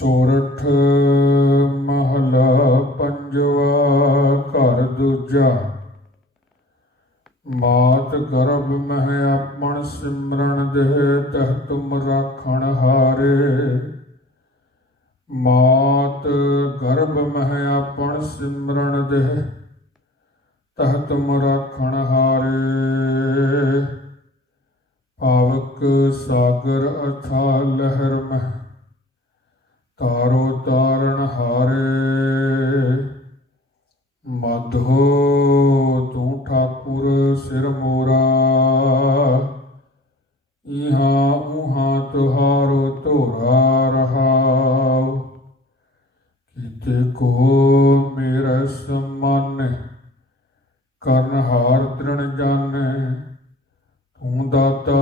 ਸੋਰਠ ਮਹਲਾ ਪੰਜਵਾ ਘਰ ਦੂਜਾ। ਮਾਤ ਗਰਭ ਮਹਿ ਆਪਣ ਸਿਮਰਨ ਦੇ ਤਹ ਤੁਮ ਰਾਖਣ ਹਾਰੇ। ਮਾਤ ਗਰਭ ਮਹਿ ਆਪਣ ਸਿਮਰਨ ਦੇ ਤਹ ਤੁਮ ਰਾਖਣ ਹਾਰੇ। ਪਾਵਕ ਸਾਗਰ ਅਥਾ ਲਹਿਰ ਮਹਿ ਮਧੋ ਤੂੰ ਠਾਕੁਰ ਸਿਰ ਮੋਰਾ। ਇਹਾਂ ਉਹਾਂ ਤੁਹਾਰੋ ਤੋਰਾ ਰਹਾਉ। ਕਿਤੇ ਕੋ ਮੇਰਾ ਸਮਾਨ ਕਰਨ ਹਾਰ ਤ੍ਰਿਣ ਜਾਣੈ ਤੂੰ ਦਾਤਾ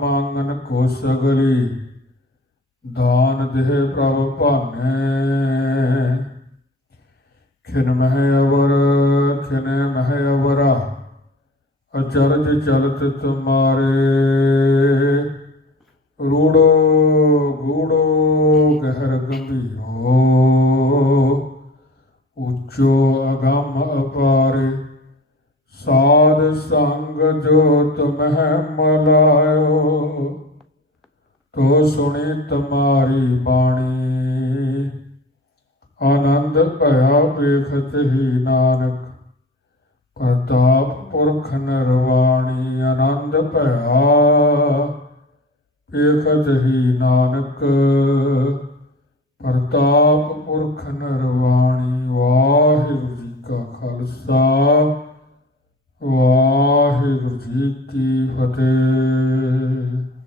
ਮੰਗਨ ਕੋ ਸਗਲੀ, ਦਾਨ ਦੇਹ ਪ੍ਰਭ ਭਾਨੇ। ਖਿਨ ਮਹਿ ਅਵਰ, ਖਿਨ ਮਹਿ ਅਵਰਾ, ਅਚਰਜ ਚਲਤ ਤੁਮਾਰੇ। ਰੂੜੋ ਗੂੜੋ ਗਹਿਰ ਗੰਭੀਰੋ, ਉੱਚੋ ਅਗੰਮ ਅਪਾਰੇ। ਸਾਧ ਸੰਗ ਜੋ ਤੁਮਹਿ ਮਲਾਇਓ, ਤੋ ਸੁਣੀ ਤੁਮਾਰੀ ਬਾਣੀ। ਆਨੰਦ ਭਇਆ ਵੇਖਤ ਹੀ ਨਾਨਕ, ਪ੍ਰਤਾਪ ਪੁਰਖ ਨਰਵਾਣੀ, ਆਨੰਦ ਭਇਆ ਵੇਖਤ ਹੀ ਨਾਨਕ, ਪ੍ਰਤਾਪ ਪੁਰਖ ਨਰਵਾਣੀ, ਵਾਹਿਗੁਰੂ ਜੀ ਕਾ ਖਾਲਸਾ, ਵਾਹਿਗੁਰੂ ਜੀ ਕੀ ਫਤਿਹ।